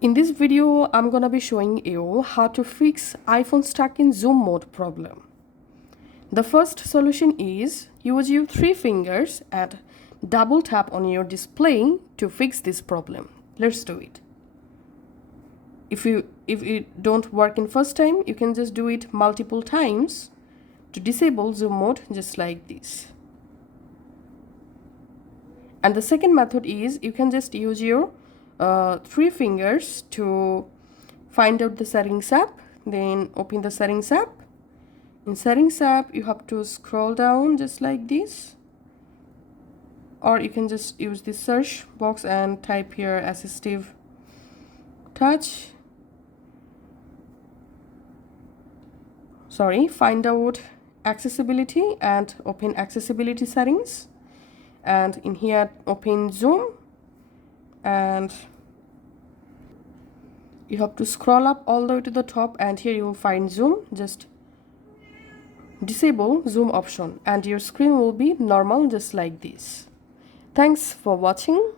In this video, I'm gonna be showing you how to fix iPhone stuck in zoom mode problem. The first solution is use your 3 fingers and double tap on your display to fix this problem. Let's do it. If it don't work in first time, you can just do it multiple times to disable zoom mode just like this. And the second method is you can just use your 3 fingers to find out the settings app, then open the settings app. In settings app, you have to scroll down just like this, or you can just use the search box and type here assistive touch. Find out accessibility and open accessibility settings, and in here open zoom, and you have to scroll up all the way to the top, and here you will find zoom. Just disable zoom option and your screen will be normal just like this. Thanks for watching.